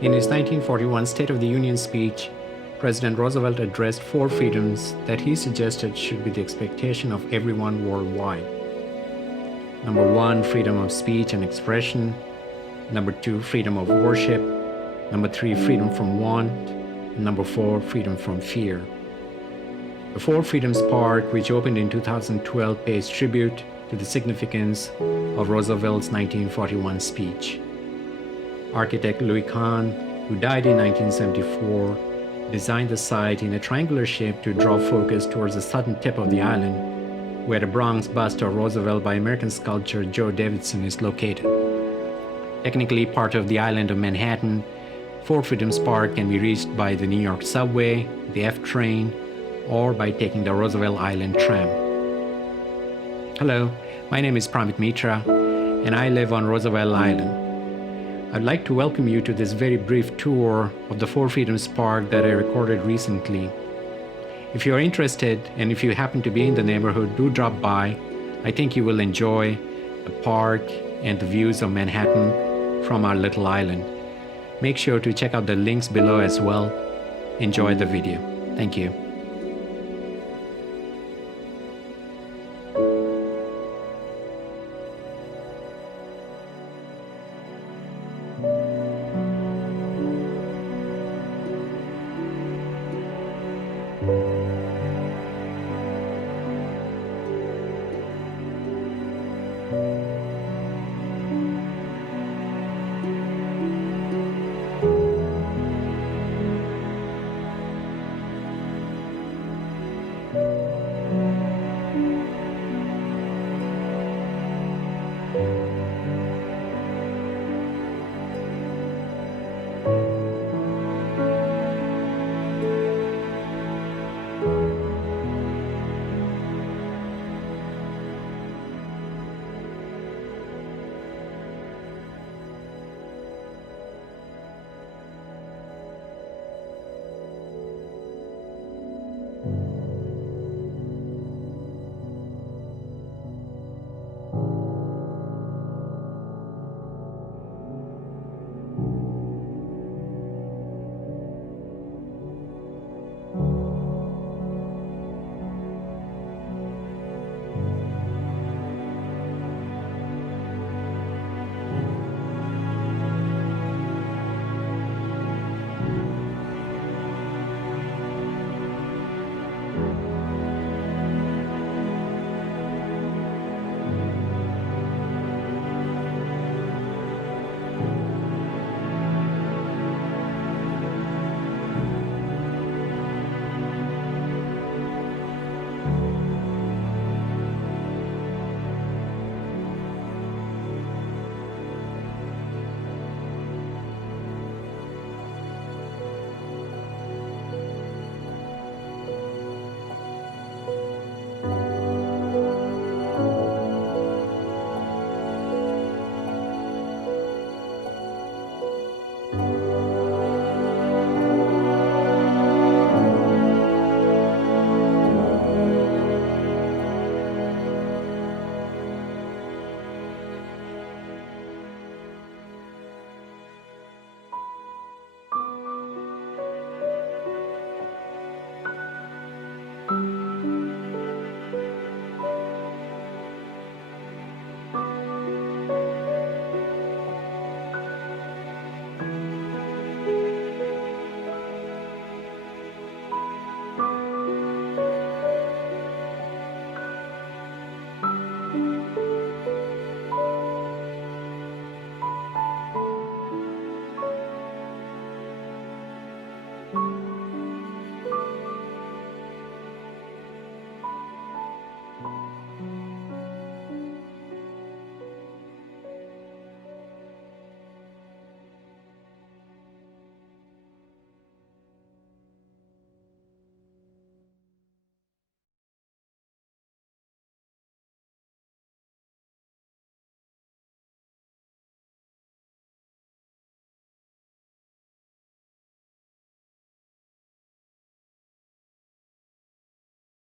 In his 1941 State of the Union speech, President Roosevelt addressed 4 freedoms that he suggested should be the expectation of everyone worldwide. Number 1, freedom of speech and expression. Number 2, freedom of worship. Number 3, freedom from want. And number 4, freedom from fear. The Four Freedoms Park, which opened in 2012, pays tribute to the significance of Roosevelt's 1941 speech. Architect Louis Kahn, who died in 1974, designed the site in a triangular shape to draw focus towards the southern tip of the island, where the bronze bust of Roosevelt by American sculptor Joe Davidson is located. Technically part of the island of Manhattan, Four Freedoms Park can be reached by the New York subway, the F train, or by taking the Roosevelt Island tram. Hello, my name is Pramit Mitra, and I live on Roosevelt Island. I'd like to welcome you to this very brief tour of the Four Freedoms Park that I recorded recently. If you're interested, and if you happen to be in the neighborhood, do drop by. I think you will enjoy the park and the views of Manhattan from our little island. Make sure to check out the links below as well. Enjoy the video. Thank you.